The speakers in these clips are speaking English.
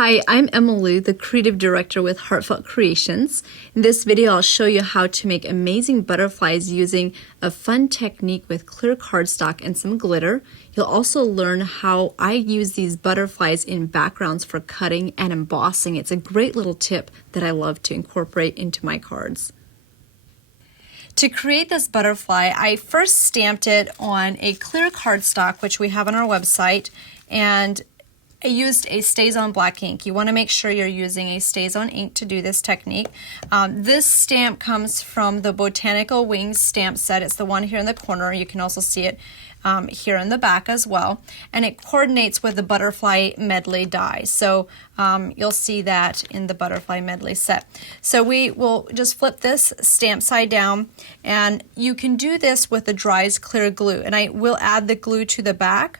Hi, I'm Emily, the Creative Director with Heartfelt Creations. In this video, I'll show you how to make amazing butterflies using a fun technique with clear cardstock and some glitter. You'll also learn how I use these butterflies in backgrounds for cutting and embossing. It's a great little tip that I love to incorporate into my cards. To create this butterfly, I first stamped it on a clear cardstock, which we have on our website, and I used a Stays-On black ink. You want to make sure you're using a Stays-On ink to do this technique. This stamp comes from the Botanical Wings stamp set. It's the one here in the corner. You can also see it here in the back as well. And it coordinates with the Butterfly Medley die. So you'll see that in the Butterfly Medley set. So we will just flip this stamp side down, and you can do this with the Dries Clear Glue. And I will add the glue to the back.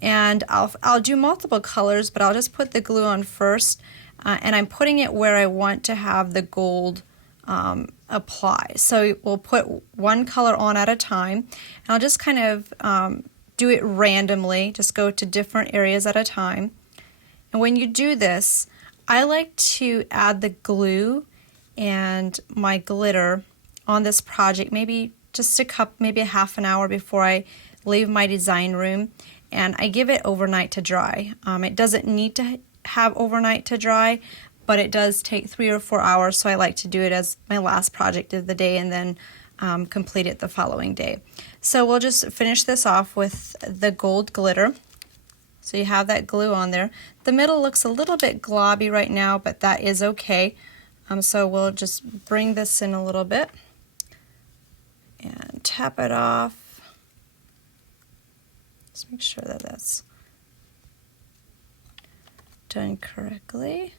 And I'll do multiple colors, but I'll just put the glue on first, and I'm putting it where I want to have the gold apply. So we'll put one color on at a time, and I'll just kind of do it randomly, just go to different areas at a time. And when you do this, I like to add the glue and my glitter on this project, maybe just maybe a half an hour before I leave my design room. And I give it overnight to dry. It doesn't need to have overnight to dry, but it does take 3 or 4 hours, so I like to do it as my last project of the day and then complete it the following day. So we'll just finish this off with the gold glitter. So you have that glue on there. The middle looks a little bit globby right now, but that is okay. So we'll just bring this in a little bit and tap it off. Just make sure that that's done correctly.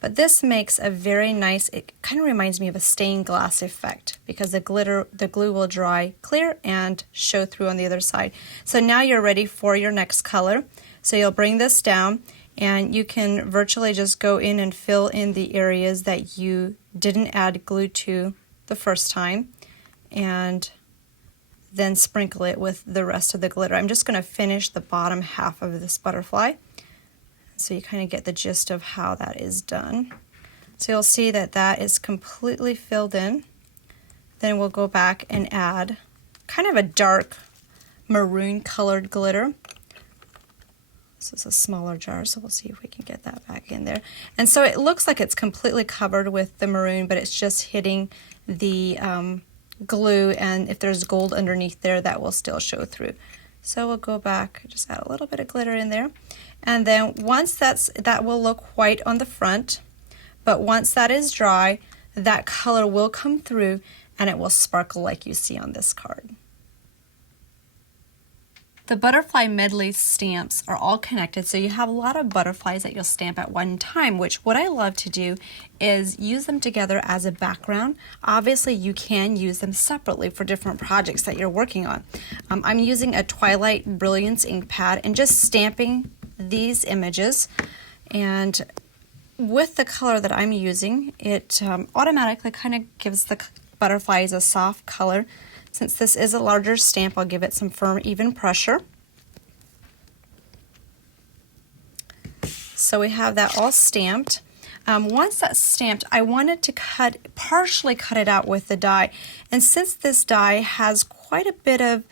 But this makes a very nice, it kind of reminds me of a stained glass effect because the glue will dry clear and show through on the other side. So now you're ready for your next color. So you'll bring this down, and you can virtually just go in and fill in the areas that you didn't add glue to the first time, and then sprinkle it with the rest of the glitter. I'm just going to finish the bottom half of this butterfly, so you kind of get the gist of how that is done. So you'll see that that is completely filled in. Then we'll go back and add kind of a dark maroon colored glitter. This is a smaller jar, so we'll see if we can get that back in there. And so it looks like it's completely covered with the maroon, but it's just hitting the glue, and if there's gold underneath there, that will still show through. So we'll go back, just add a little bit of glitter in there, and then once that will look white on the front, but once that is dry, that color will come through and it will sparkle like you see on this card. The Butterfly Medley stamps are all connected, so you have a lot of butterflies that you'll stamp at one time, which what I love to do is use them together as a background. Obviously, you can use them separately for different projects that you're working on. I'm using a Twilight Brilliance ink pad and just stamping these images. And with the color that I'm using, it automatically kind of gives the butterflies a soft color. Since this is a larger stamp, I'll give it some firm, even pressure. So we have that all stamped. Once that's stamped, I wanted to partially cut it out with the die. And since this die has quite a bit of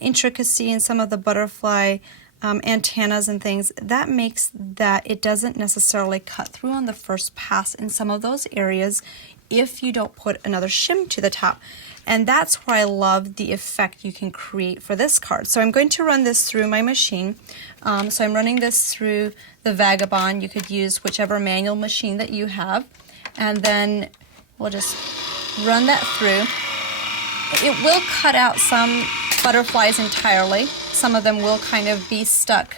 intricacy in some of the butterfly antennas and things, that makes that it doesn't necessarily cut through on the first pass in some of those areas if you don't put another shim to the top. And that's where I love the effect you can create for this card. So I'm going to run this through my machine. So I'm running this through the Vagabond. You could use whichever manual machine that you have. And then we'll just run that through. It will cut out some butterflies entirely. Some of them will kind of be stuck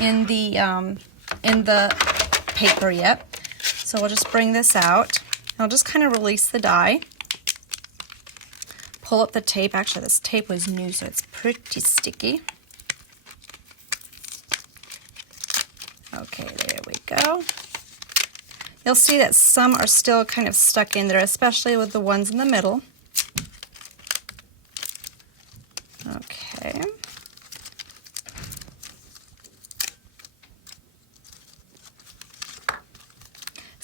in the paper yet. So we'll just bring this out. I'll just kind of release the die. Pull up the tape. Actually, this tape was new, so it's pretty sticky. Okay, there we go. You'll see that some are still kind of stuck in there, especially with the ones in the middle. Okay.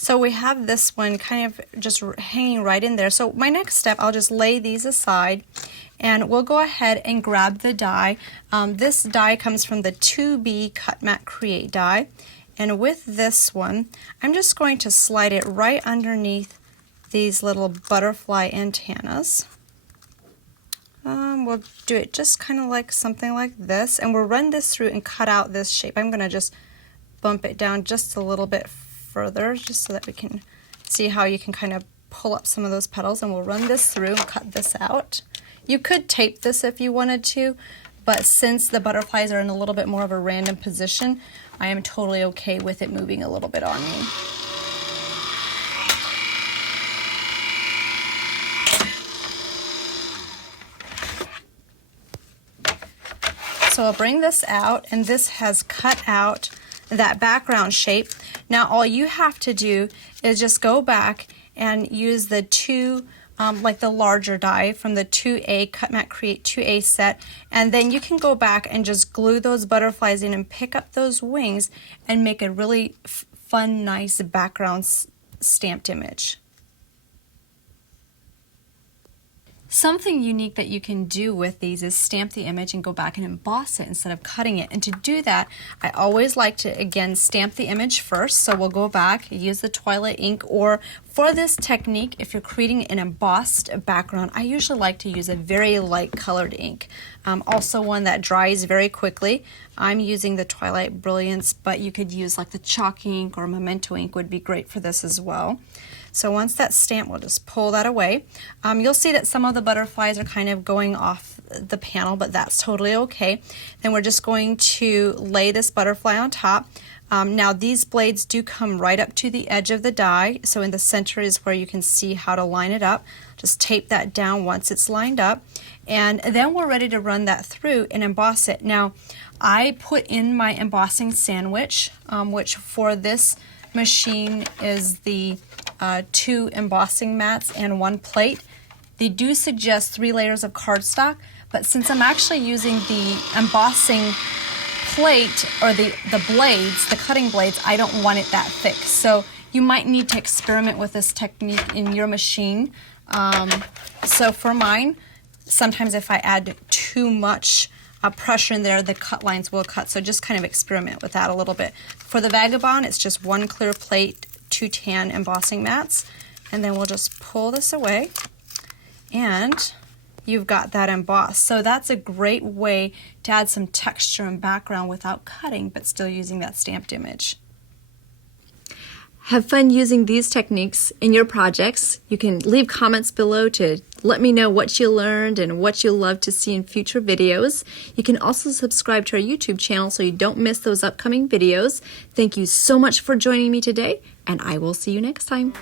So we have this one kind of just hanging right in there. So my next step, I'll just lay these aside and we'll go ahead and grab the die. This die comes from the 2B Cut Matte Create die. And with this one, I'm just going to slide it right underneath these little butterfly antennas. We'll do it just kind of like something like this, and we'll run this through and cut out this shape. I'm going to just bump it down just a little bit further just so that we can see how you can kind of pull up some of those petals, and we'll run this through and cut this out. You could tape this if you wanted to, but since the butterflies are in a little bit more of a random position, I am totally okay with it moving a little bit on me. So I'll bring this out, and this has cut out that background shape. Now all you have to do is just go back and use the like the larger die from the 2A Cut Matte Create 2A set, and then you can go back and just glue those butterflies in and pick up those wings and make a really fun, nice background stamped image. Something unique that you can do with these is stamp the image and go back and emboss it instead of cutting it. And to do that, I always like to, again, stamp the image first. So we'll go back, use the Twilight ink, or for this technique, if you're creating an embossed background, I usually like to use a very light colored ink. Also one that dries very quickly. I'm using the Twilight Brilliance, but you could use like the chalk ink or Memento ink would be great for this as well. So once that's stamped, we'll just pull that away. You'll see that some of the butterflies are kind of going off the panel, but that's totally okay. Then we're just going to lay this butterfly on top. Now these blades do come right up to the edge of the die, so in the center is where you can see how to line it up. Just tape that down once it's lined up, and then we're ready to run that through and emboss it. Now I put in my embossing sandwich, which for this machine is the 2 embossing mats and 1 plate. They do suggest 3 layers of cardstock, but since I'm actually using the embossing plate or the blades, the cutting blades, I don't want it that thick. So you might need to experiment with this technique in your machine. So for mine, sometimes if I add too much pressure in there, the cut lines will cut. So just kind of experiment with that a little bit. For the Vagabond, it's just 1 clear plate, 2 tan embossing mats, and then we'll just pull this away, and you've got that embossed. So that's a great way to add some texture and background without cutting, but still using that stamped image. Have fun using these techniques in your projects. You can leave comments below to let me know what you learned and what you'll love to see in future videos. You can also subscribe to our YouTube channel so you don't miss those upcoming videos. Thank you so much for joining me today, and I will see you next time.